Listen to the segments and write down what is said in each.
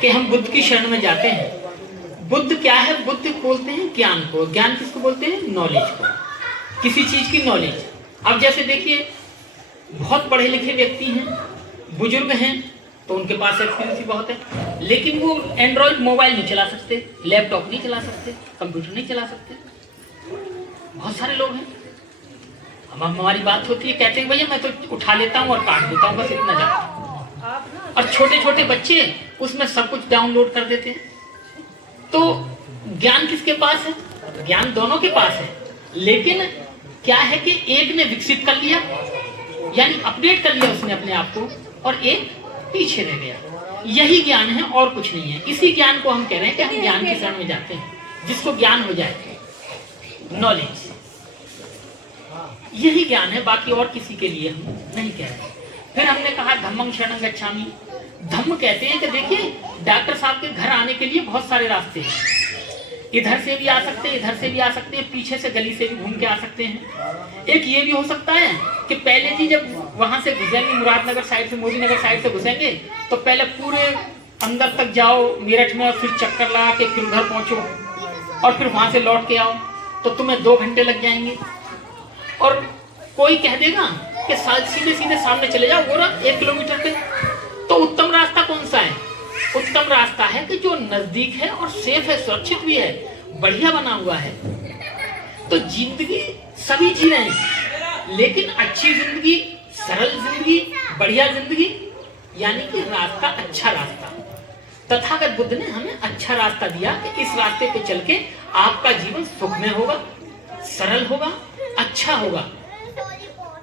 कि हम बुद्ध की शरण में जाते हैं। बुद्ध क्या है? बुद्ध बोलते हैं ज्ञान को। ज्ञान किसको बोलते हैं? नॉलेज को, किसी चीज की नॉलेज। अब जैसे देखिए, बहुत पढ़े लिखे व्यक्ति हैं, बुजुर्ग हैं, तो उनके पास एक्सपीरियंस बहुत है, लेकिन वो एंड्रॉइड मोबाइल नहीं चला सकते, लैपटॉप नहीं चला सकते, कंप्यूटर नहीं चला सकते। बहुत सारे लोग हैं। अब हमारी बात होती है, कहते हैं भैया मैं तो उठा लेता हूँ और काट देता हूँ, बस इतना जाता। और छोटे छोटे बच्चे उसमें सब कुछ डाउनलोड कर देते हैं। तो ज्ञान किसके पास है? ज्ञान दोनों के पास है, लेकिन क्या है कि एक ने विकसित कर लिया, यानी अपडेट कर लिया उसने अपने आप को, और एक पीछे रह गया। यही ज्ञान है और कुछ नहीं है। इसी ज्ञान को हम कह रहे हैं कि हम ज्ञान की शरण में जाते हैं, जिसको ज्ञान हो जाए, नॉलेज। यही ज्ञान है, बाकी और किसी के लिए हम नहीं कह रहे। फिर हमने कहा धम्मं शरणं गच्छामि। धम्म कहते हैं कि देखिए, डॉक्टर साहब के घर आने के लिए बहुत सारे रास्ते हैं। इधर से भी आ सकते हैं, इधर से भी आ सकते हैं, पीछे से गली से भी घूम के आ सकते हैं। एक ये भी हो सकता है कि पहले जी जब वहां से घुसेंगे, मुरादनगर साइड से, मोदी नगर साइड से घुसेंगे, तो पहले पूरे अंदर तक जाओ मेरठ में, और फिर चक्कर लगा के फिर उधर पहुंचो, और फिर वहां से लौट के आओ, तो तुम्हें 2 घंटे लग जाएंगे। और कोई कह देगा कि सीधे सीधे सामने चले जाओ, वो ना 1 किलोमीटर पे। तो उत्तम रास्ता कौन सा है? उत्तम रास्ता है कि जो नजदीक है और सेफ है, सुरक्षित भी है, बढ़िया बना हुआ है। तो जिंदगी सभी जी रहे हैं, लेकिन अच्छी जिंदगी, सरल जिंदगी, बढ़िया जिंदगी, यानी कि रास्ता, अच्छा रास्ता। तथागत बुद्ध ने हमें अच्छा रास्ता दिया कि इस रास्ते पे चल के आपका जीवन सुखमय होगा, सरल होगा, अच्छा होगा।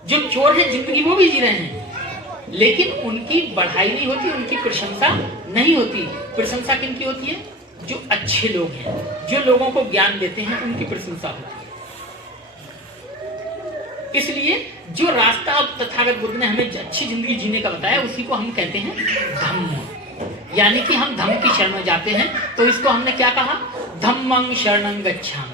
जो चोर है जिंदगी वो भी जी रहे हैं, लेकिन उनकी बढ़ाई नहीं होती, उनकी प्रशंसा नहीं होती। प्रशंसा किनकी होती है? जो अच्छे लोग हैं, जो लोगों को ज्ञान देते हैं, उनकी प्रशंसा होती है। इसलिए जो रास्ता अब तथागत बुद्ध ने हमें अच्छी जिंदगी जीने का बताया, उसी को हम कहते हैं धम्म। यानी कि हम धम्म की शरण में जाते हैं। तो इसको हमने क्या कहा? धम्मं शरणं गच्छामि।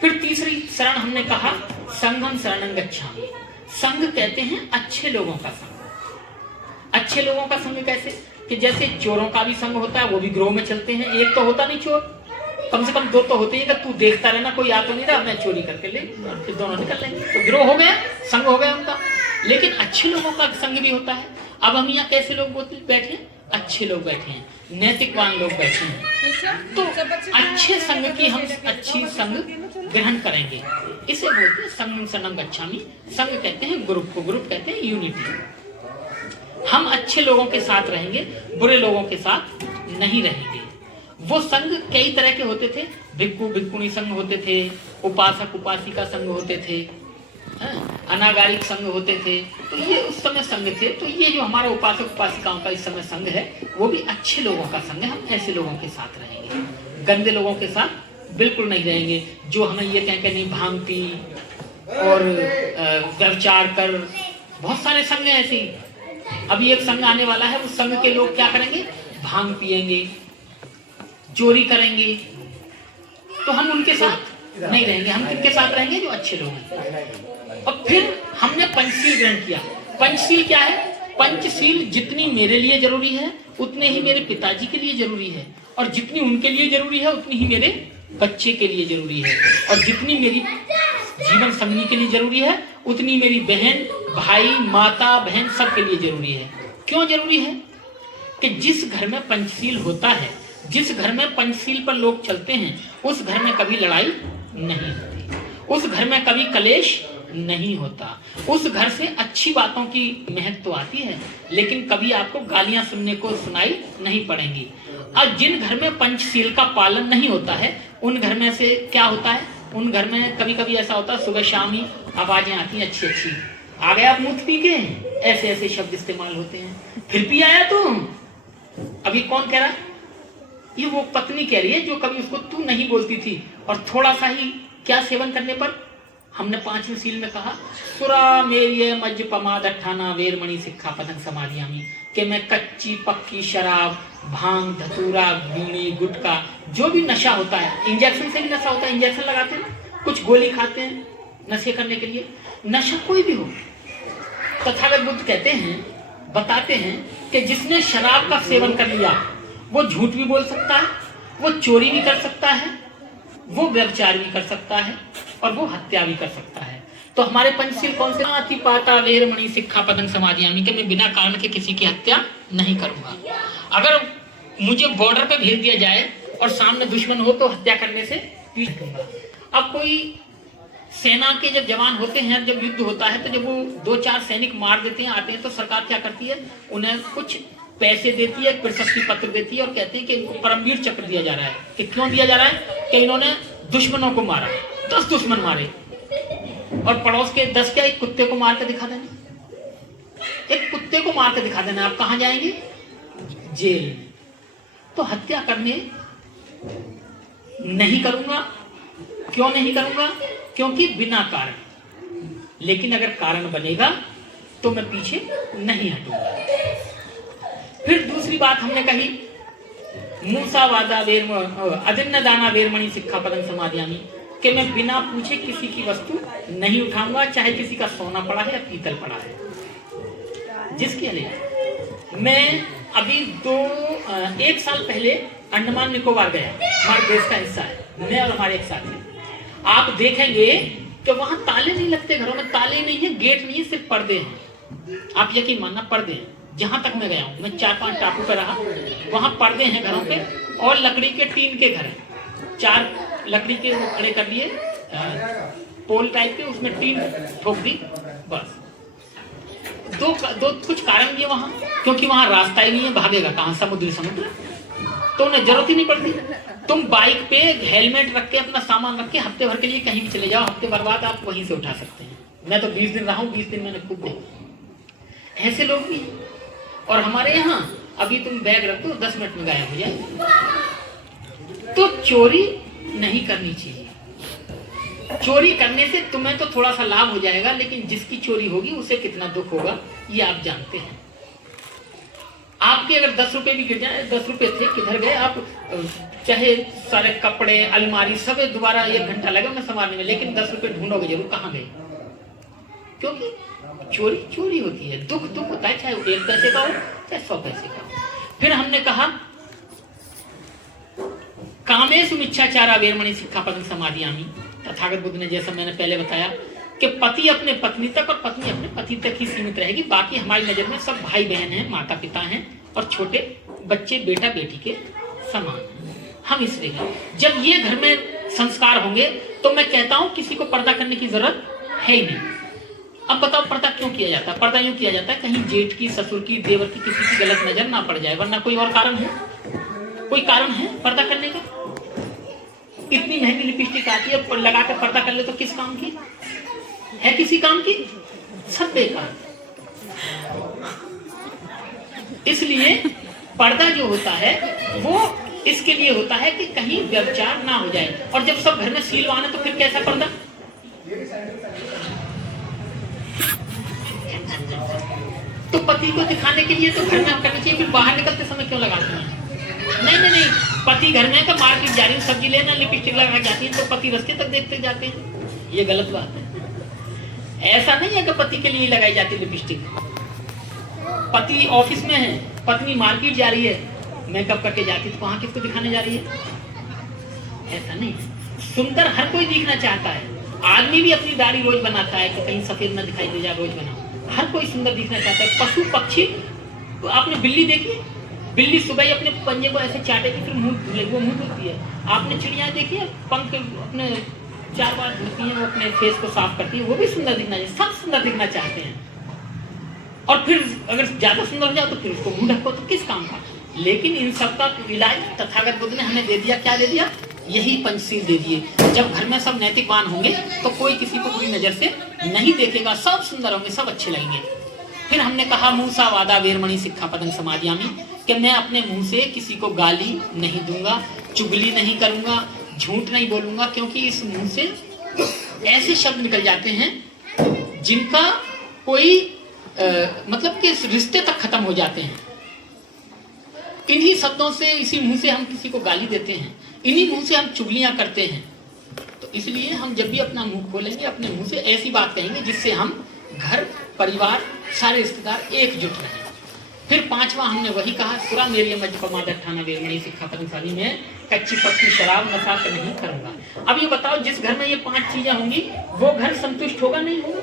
फिर तीसरी शरण हमने कहा संघं शरणं गच्छामि। संघ कहते हैं अच्छे लोगों का संघ। अच्छे लोगों का संघ कैसे? कि जैसे चोरों का भी संघ होता है, वो भी ग्रोह में चलते हैं। एक तो होता नहीं चोर, कम से कम 2 तो होते हैं कि तू देखता रहना, कोई आ तो नहीं रहा, मैं चोरी करके ले, और फिर दोनों निकल लेंगे। तो ग्रोह हो गया, संघ हो गया उनका। लेकिन अच्छे लोगों का संघ भी होता है। अब हम यहाँ कैसे लोग बैठे? अच्छे लोग बैठे हैं, नैतिकवान लोग बैठे हैं। तो अच्छे संघ की हम अच्छी संघ ग्रहण करेंगे। इसे बोलते हैं संघं शरणं गच्छामि। संघ कहते हैं ग्रुप को, ग्रुप कहते हैं यूनिटी। हम अच्छे लोगों के साथ रहेंगे, बुरे लोगों के साथ नहीं रहेंगे। वो संघ कई तरह के होते थे। भिक्खु भिक्खुणी संघ होते थे, उपासक उपासिका संघ होते थे, अनागारिक संघ होते थे। तो ये उस समय संघ थे। तो ये जो हमारा उपासक उपासिकाओं का इस समय संघ है, वो भी अच्छे लोगों का संघ है। हम ऐसे लोगों के साथ रहेंगे, गंदे लोगों के साथ बिल्कुल नहीं रहेंगे, जो हमें ये कहें कि नहीं भांग पी और व्यभिचार कर। बहुत सारे संघ हैं ऐसे। अभी एक संघ आने वाला है, उस संघ के लोग क्या करेंगे? भांग पिएंगे, चोरी करेंगे। तो हम उनके साथ नहीं रहेंगे। हम किनके साथ रहेंगे? जो अच्छे लोग हैं। और फिर हमने पंचशील ग्रहण किया। पंचशील क्या है? पंचशील जितनी मेरे लिए जरूरी है, उतने ही मेरे पिताजी के लिए जरूरी है, और जितनी उनके लिए जरूरी है, उतनी ही मेरे बच्चे के लिए जरूरी है, और जितनी मेरी जीवन संगनी के लिए जरूरी है, उतनी मेरी बहन, भाई, माता, बहन सबके लिए जरूरी है। क्यों जरूरी है? कि जिस घर में पंचशील होता है, जिस घर में पंचशील पर लोग चलते हैं, उस घर में कभी लड़ाई नहीं होती, उस घर में कभी कलेश नहीं होता, उस घर से अच्छी बातों की महत्व आती है, लेकिन कभी आपको गालियां सुनने को सुनाई नहीं पड़ेंगी। और जिन घर में पंचशील का पालन नहीं होता है, उन घर में से क्या होता है? उन घर में कभी कभी ऐसा होता है, सुबह शाम ही आवाजें आती हैं अच्छी अच्छी, आ गया आप मूत पी के, ऐसे ऐसे शब्द इस्तेमाल होते हैं। फिर भी आया तुम? अभी कौन कह रहा है? ये वो पत्नी कह रही है जो कभी उसको तू नहीं बोलती थी, और थोड़ा सा ही क्या सेवन करने पर, हमने 5वें सील में कहा सुरा मेरिय मज्ज पमाद अट्ठाना वेरमणि सिक्खापदं समादियामि, कि मैं कच्ची पक्की शराब, भांग, धतूरा, बीड़ी, गुटखा, जो भी नशा होता है, इंजेक्शन से भी नशा होता है, इंजेक्शन लगाते हैं, कुछ गोली खाते हैं नशे करने के लिए, नशा कोई भी हो। तथागत बुद्ध कहते हैं, बताते हैं कि जिसने शराब का सेवन कर लिया, वो झूठ भी बोल सकता है, वो चोरी भी कर सकता है, वो व्यभिचार भी कर सकता है और वो हत्या भी कर सकता है। तो हमारे पंचशील कौन से? अतिपाता वेरमणि सिक्खापदं समादयामि, कि मैं बिना कारण के किसी की हत्या नहीं करूंगा। अगर मुझे बॉर्डर पे भेज दिया जाए और सामने दुश्मन हो तो हत्या करने से पीछ दूंगा। अब कोई सेना के जब जवान होते हैं, जब युद्ध होता है, तो जब वो 2-4 सैनिक मार देते हैं, आते हैं, तो सरकार क्या करती है? उन्हें कुछ पैसे देती है, प्रशस्ति पत्र देती है और कहते हैं कि इनको परमवीर चक्र दिया जा रहा है। कि क्यों दिया जा रहा है? कि इन्होंने दुश्मनों को मारा, 10 दुश्मन मारे, और पड़ोस के 10 क्या, एक कुत्ते को मार कर दिखा देना। एक कुत्ते को मार कर दिखा देना, आप कहां जाएंगे? जेल। तो हत्या करने नहीं करूंगा। क्यों नहीं करूंगा? क्योंकि बिना कारण। लेकिन अगर कारण बनेगा तो मैं पीछे नहीं हटूंगा। फिर दूसरी बात हमने कही, मूसा वादा अदिन्न दाना वेरमणि सिक्खापदं समादयामि, कि मैं बिना पूछे किसी की वस्तु नहीं उठाऊंगा, चाहे किसी का सोना पड़ा है या पीतल पड़ा है। जिसके लिए मैं अभी 1 साल पहले अंडमान निकोबार गया, हमारे देश का हिस्सा है, मैं और हमारे एक साथी। आप देखेंगे कि वहां ताले नहीं लगते, घरों में ताले नहीं है, गेट नहीं है, सिर्फ पर्दे हैं। आप यकीन मानना, पर्दे हैं। जहां तक मैं गया हूं, मैं 4-5 टापू पे रहा, वहां पर्दे हैं घरों पे, और लकड़ी के टीन के घर हैं। 4 लकड़ी के वो खड़े कर दिए, पोल टाइप के, उसमें टीन ठोक दी, बस। दो कुछ कारण दिए वहां, क्योंकि वहां रास्ता ही नहीं है, भागेगा कहां? समुद्र, तो उन्हें जरूरत ही नहीं पड़ती। तुम बाइक पे हेलमेट रख के, अपना सामान रख के हफ्ते भर के लिए कहीं भी चले जाओ, हफ्ते भर बाद आप वहीं से उठा सकते हैं। मैं तो 20 दिन रहा हूं, 20 दिन मैंने खूब देखा। ऐसे लोग भी। और हमारे यहाँ अभी तुम बैग रख दो, 10 मिनट में गायब हो जाए। तो चोरी नहीं करनी चाहिए। चोरी करने से तुम्हें तो थोड़ा सा लाभ हो जाएगा, लेकिन जिसकी चोरी होगी उसे कितना दुख होगा ये आप जानते हैं। आपके अगर 10 रुपए भी गिर जाए, 10 रुपए थे, किधर गए आप? चाहे सारे कपड़े, अलमारी सब दोबारा 1 घंटा लगे उन्हें संभालने में, लेकिन 10 रुपए ढूंढोगे जरूर, कहाँ गए? क्योंकि चोरी होती है। दुख होता है, चाहे 1 पैसे का हो, चाहे 100 पैसे का हो। फिर हमने कहा, कामेषु मिच्छाचारा वेरमणि सिक्खापदं समादयामि। तथागत बुद्ध ने, जैसा मैंने पहले बताया, कि पति अपने पत्नी तक और पत्नी अपने पति तक ही सीमित रहेगी। बाकी हमारी नजर में सब भाई बहन हैं, माता पिता हैं, और छोटे बच्चे बेटा बेटी के समान हैं। हम इसलिए, जब ये घर में संस्कार होंगे, तो मैं कहता हूं किसी को पर्दा करने की जरूरत है ही नहीं। अब बताओ पर्दा क्यों किया जाता है? पर्दा यूं किया जाता है, कहीं जेठ की, ससुर की, देवर की किसी की गलत नजर ना पड़ जाए, वरना कोई और कारण है? कोई कारण है पर्दा करने का? इतनी महंगी लिपस्टिक आती है, लगा के पर्दा कर ले तो किस काम की है? किसी काम की? सब बेकार। इसलिए पर्दा जो होता है वो इसके लिए होता है कि कहीं व्यभिचार ना हो जाए। और जब सब घर में सीलवान है तो फिर कैसा पर्दा? तो पति को दिखाने के लिए तो घर में करना चाहिए, फिर बाहर निकलते समय क्यों लगाते हैं? नहीं, पति घर में तो मार्केट जा रही है, सब्जी लेना, लिपस्टिक लगा जाती है, तो पति रास्ते तक देखते जाते हैं। ये गलत बात है। ऐसा नहीं है कि पति के लिए लगाई जाती लिपस्टिक। पति ऑफिस में है, पत्नी मार्केट जा रही है, मेकअप करके जाती, तो वहां किसको दिखाने जा रही है? ऐसा नहीं। सुंदर हर कोई दिखना चाहता है। आदमी भी अपनी दाढ़ी रोज बनाता है कि कहीं सफेद ना दिखाई दे जाए, रोज बनाओ। हर कोई सुंदर दिखना चाहता है। पशु पक्षी, तो आपने बिल्ली देखी? बिल्ली सुबह ही अपने पंजे को ऐसे चाटेगी, फिर मुंह धुलेगी, वो मुंह धुलती है। आपने चिड़िया देखी है? पंख अपने 4 बार धुलती है, वो अपने फेस को साफ करती है, वो भी सुंदर दिखना चाहिए। सब सुंदर दिखना चाहते हैं। और फिर अगर ज्यादा सुंदर हो जाओ तो फिर उसको मुंह ढको, तो किस काम का? लेकिन इन सबका इलाज तथागत बुद्ध ने हमें दे दिया। क्या दे दिया? यही पंचशील दे दिए। जब घर में सब नैतिकवान होंगे तो कोई किसी को बुरी नजर से नहीं देखेगा, सब सुंदर होंगे, सब अच्छे लगेंगे। फिर हमने कहा, मूसा वादा वेरमणि सिक्खापदं समादयामि, कि मैं अपने मुंह से किसी को गाली नहीं दूंगा, चुगली नहीं करूंगा, झूठ नहीं बोलूंगा, क्योंकि इस मुंह से ऐसे शब्द निकल जाते हैं जिनका कोई मतलब कि रिश्ते तक खत्म हो जाते हैं। इन्हीं शब्दों से, इसी मुंह से हम किसी को गाली देते हैं, इन्हीं मुंह से हम चुगलियां करते हैं। तो इसलिए हम जब भी अपना मुंह खोलेंगे, अपने मुंह से ऐसी बात कहेंगे जिससे हम घर परिवार सारे रिश्तेदार एकजुट रहें। फिर पांचवा हमने वही कहा, सुरा मेरी मजपमा दठाना वेरमणि सिक्खा पंसानी में कच्ची पक्की शराब नशा से नहीं करूंगा। अब ये बताओ, जिस घर में ये 5 चीजें होंगी वो घर संतुष्ट होगा नहीं होगा?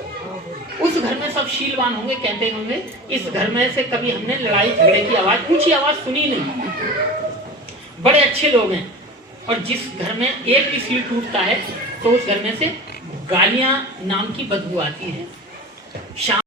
उस घर में सब शीलवान होंगे, कहते होंगे इस घर में से कभी हमने लड़ाई झगड़े की आवाज, ऊंची आवाज सुनी नहीं, बड़े अच्छे लोग हैं। और जिस घर में एक भी सील टूटता है तो उस घर में से गालियां नाम की बदबू आती है।